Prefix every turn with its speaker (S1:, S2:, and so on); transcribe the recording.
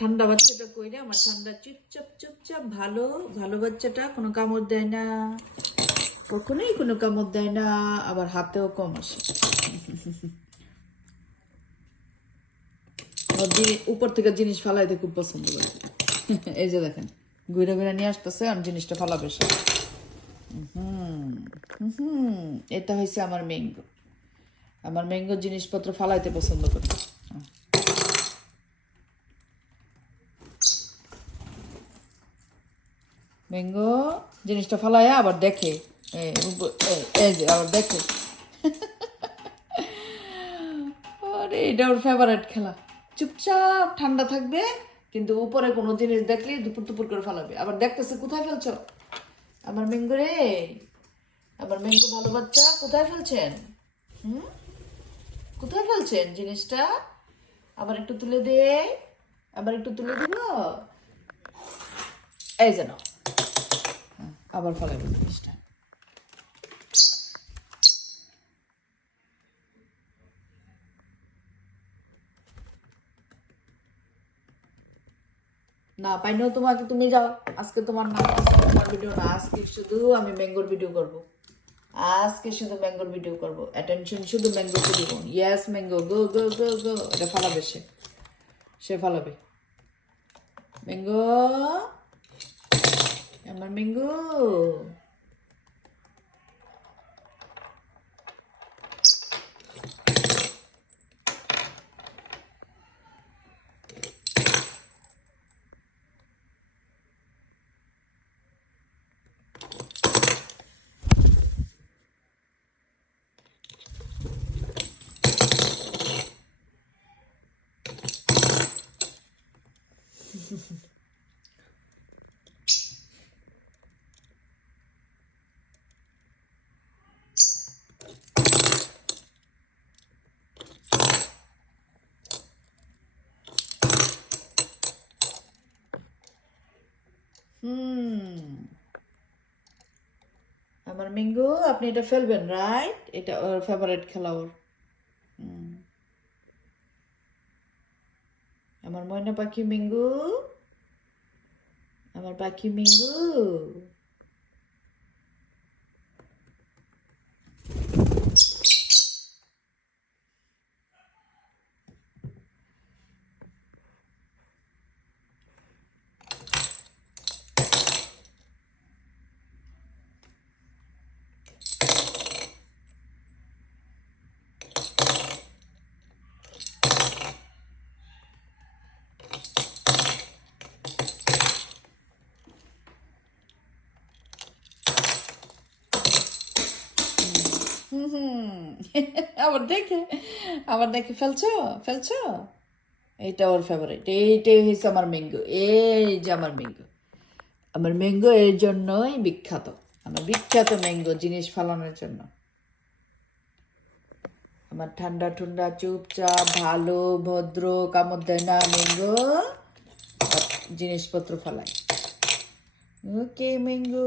S1: ঠান্ডা বাচ্চাটা কই রে? আমার ঠান্ডা চুপচাপ চুপচাপ, ভালো ভালো বাচ্চাটা কোনো কামড় দেয় না। কখনোই কোনো কামড় দেয় না, আবার হাতেও কম আসে। উপর থেকে জিনিস ফালাইতে খুব পছন্দ করে। এই যে দেখেন, ঘুরে ঘুরে নিয়ে আসতেছে, আমি জিনিসটা ফালাবে সে হুম হুম এটা হয়েছে আমার ম্যাঙ্গো। আমার ম্যাঙ্গো জিনিসপত্র ফালাইতে পছন্দ করে। ম্যাঙ্গো জিনিসটা ফালায় আবার দেখে। এই যে, আবার দেখে। আরে, এটা ওর ফেভারিট খেলা। চুপচাপ ঠান্ডা থাকবে, কিন্তু উপরে কোনো জিনিস দেখলে দুপুর দুপুর করে ফেলাবে। আবার দেখতেছে, কোথায় ফেলছো? আমার ম্যাঙ্গো রে, আমার ম্যাঙ্গো ভালো বাচ্চা, কোথায় ফেলছেন? হুম? কোথায় ফেলছেন জিনিসটা? আবার একটু তুলে দে, আবার একটু তুলে দিব এই যেন আবার ফেলাবে জিনিসটা। না পাইলেও তোমাকে তুমি যাও। আজকে তোমার আজকে তোমার ভিডিও না, আজকে শুধু আমি ম্যাঙ্গোর ভিডিও করব। আজকে শুধু ম্যাঙ্গোর ভিডিও করব। অ্যাটেনশন শুধু ম্যাঙ্গোকে দিব ইয়েস ম্যাঙ্গো গো গো গো গো এটা ফালাবে সে। সে ফালাবে। ম্যাঙ্গো আমার ম্যাঙ্গো হুম। আমার মিঙ্গু, আপনি এটা ফেলবেন রাইট এটা ওর ফেভারিট খেলা ওর। আমার ময়না পাখি মিঙ্গু। আমার পাখি মিঙ্গু হুম হুম। আবার দেখে আবার দেখে ফেলছো ফেলছো? এইটা ওর ফেভারিট এইটাই হয়েছে আমার ম্যাঙ্গো এই যে আমার ম্যাঙ্গো আমার ম্যাঙ্গো এর জন্যই বিখ্যাত, আমার বিখ্যাত ম্যাঙ্গো জিনিস ফালানোর জন্য। আমার ঠান্ডা ঠান্ডা চুপচাপ ভালো ভদ্র কামড় দেয় না ম্যাঙ্গো জিনিসপত্র ফালাই। ওকে ম্যাঙ্গো